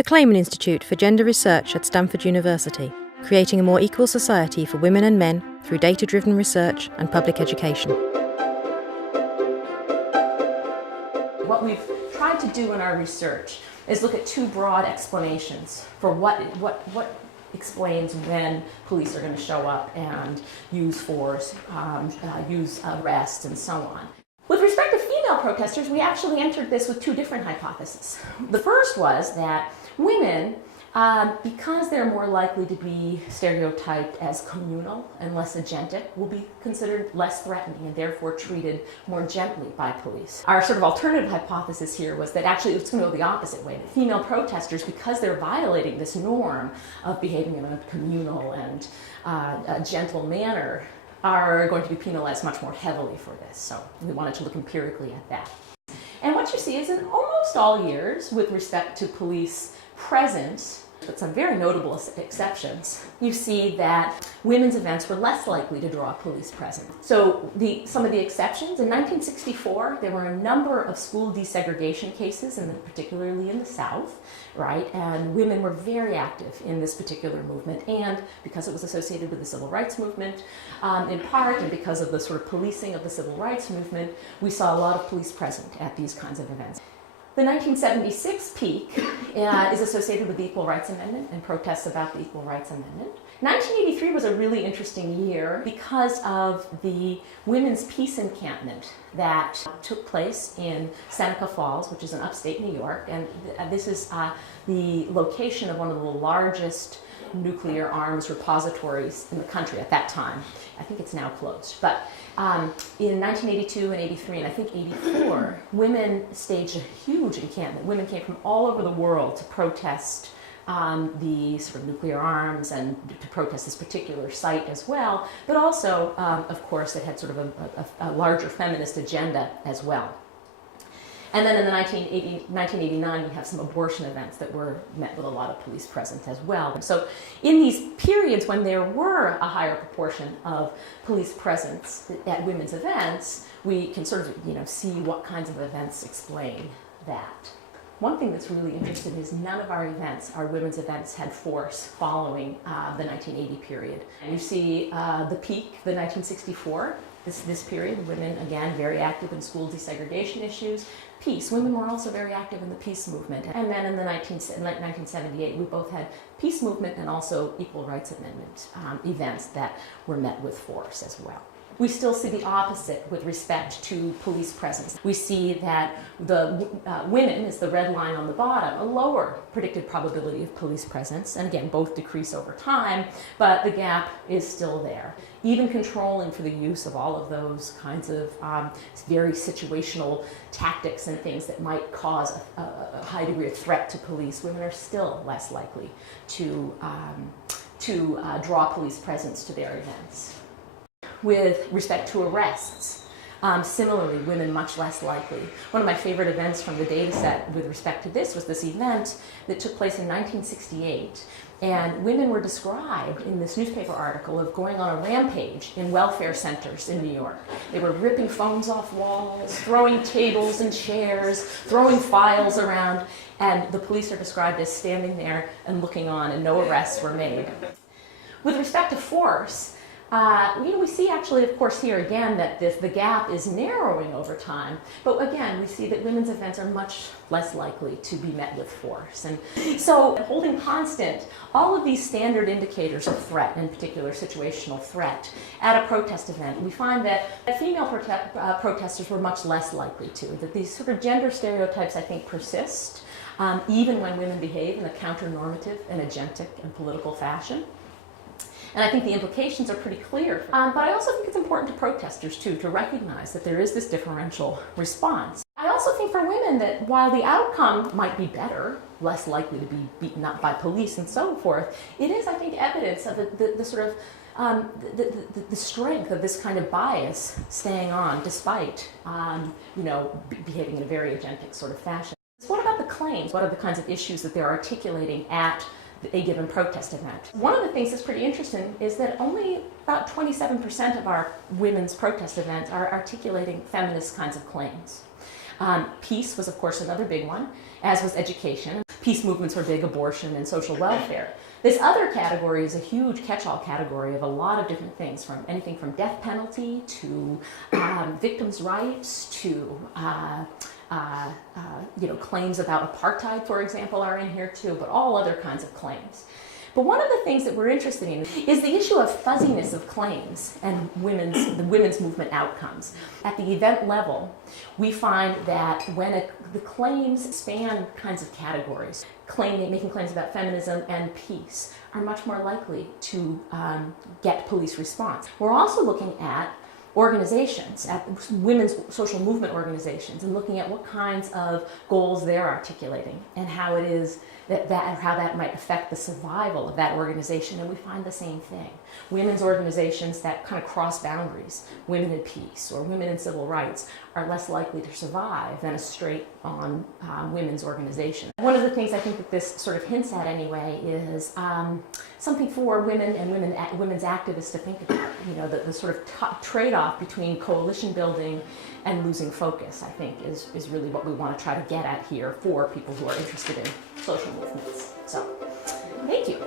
The Clayman Institute for Gender Research at Stanford University, creating a more equal society for women and men through data-driven research and public education. What we've tried to do in our research is look at two broad explanations for what explains when police are going to show up and use force, use arrest, and so on. With respect to female protesters, we actually entered this with two different hypotheses. The first was that women, because they're more likely to be stereotyped as communal and less agentic, will be considered less threatening and therefore treated more gently by police. Our sort of alternative hypothesis here was that actually it's going to go the opposite way, that female protesters, because they're violating this norm of behaving in a communal and a gentle manner, are going to be penalized much more heavily for this. So we wanted to look empirically at that. And what you see is in almost all years, with respect to police presence, with some very notable exceptions, you see that women's events were less likely to draw police presence. So some of the exceptions, in 1964, there were a number of school desegregation cases, particularly in the South, right? And women were very active in this particular movement, and because it was associated with the civil rights movement, in part, and because of the sort of policing of the civil rights movement, we saw a lot of police present at these kinds of events. The 1976 peak is associated with the Equal Rights Amendment and protests about the Equal Rights Amendment. 1983 was a really interesting year because of the women's peace encampment that took place in Seneca Falls, which is in upstate New York, and this is the location of one of the largest nuclear arms repositories in the country at that time. I think it's now closed. But in 1982 and 83, and I think 84, women staged a huge encampment. Women came from all over the world to protest the sort of nuclear arms and to protest this particular site as well. But also, of course, it had sort of a larger feminist agenda as well. And then in the 1989, we have some abortion events that were met with a lot of police presence as well. So in these periods when there were a higher proportion of police presence at women's events, we can sort of see what kinds of events explain that. One thing that's really interesting is none of our events, our women's events, had force following the 1980 period. And you see the peak, the 1964, this period, women, again, very active in school desegregation issues. Peace, women were also very active in the peace movement. And then in the 1978, we both had peace movement and also Equal Rights Amendment events that were met with force as well. We still see the opposite with respect to police presence. We see that the women is the red line on the bottom, a lower predicted probability of police presence, and again, both decrease over time, but the gap is still there. Even controlling for the use of all of those kinds of very situational tactics and things that might cause a high degree of threat to police, women are still less likely to draw police presence to their events. With respect to arrests, similarly, women much less likely. One of my favorite events from the data set with respect to this was this event that took place in 1968. And women were described in this newspaper article of going on a rampage in welfare centers in New York. They were ripping phones off walls, throwing tables and chairs, throwing files around, and the police are described as standing there and looking on, and no arrests were made. With respect to force, we see actually, of course, here again that the gap is narrowing over time. But again, we see that women's events are much less likely to be met with force. And so holding constant all of these standard indicators of threat, in particular situational threat, at a protest event, we find that female protesters were much less likely to. That these sort of gender stereotypes, I think, persist, even when women behave in a counter-normative and agentic and political fashion. And I think the implications are pretty clear. But I also think it's important to protesters, too, to recognize that there is this differential response. I also think for women that while the outcome might be better, less likely to be beaten up by police and so forth, it is, I think, evidence of the sort of the strength of this kind of bias staying on despite, behaving in a very agentic sort of fashion. So what about the claims? What are the kinds of issues that they're articulating at a given protest event? One of the things that's pretty interesting is that only about 27% of our women's protest events are articulating feminist kinds of claims. Peace was, of course, another big one, as was education. peace movements for big abortion and social welfare. This other category is a huge catch-all category of a lot of different things, from anything from death penalty to victims' rights to claims about apartheid, for example, are in here too, but all other kinds of claims. But one of the things that we're interested in is the issue of fuzziness of claims and the women's movement outcomes. At the event level, we find that when the claims span kinds of categories, making claims about feminism and peace are much more likely to get police response. We're also looking at organizations, at women's social movement organizations, and looking at what kinds of goals they're articulating and how it is how that might affect the survival of that organization. And we find the same thing. Women's organizations that kind of cross boundaries, women in peace or women in civil rights, are less likely to survive than a straight-on women's organization. One of the things I think that this sort of hints at anyway is something for women and women's activists to think about. You know, the sort of trade-off between coalition building and losing focus, I think, is really what we want to try to get at here for people who are interested in social movements. So, thank you.